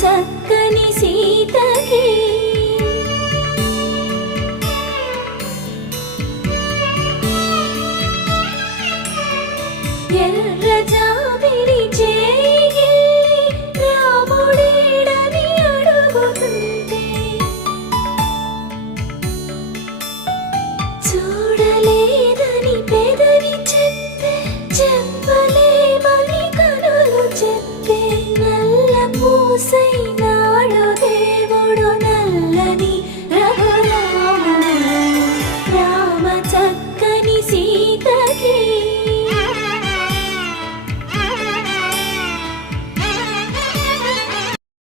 చక్కని సీతకి ఎర్ర జాబిలి చేయి రాముడేడని అడుగుతుంటే చూడలేదని పెదవి చెప్పే చెప్పలేమని కనులు చెప్పే నల్ల పూసైన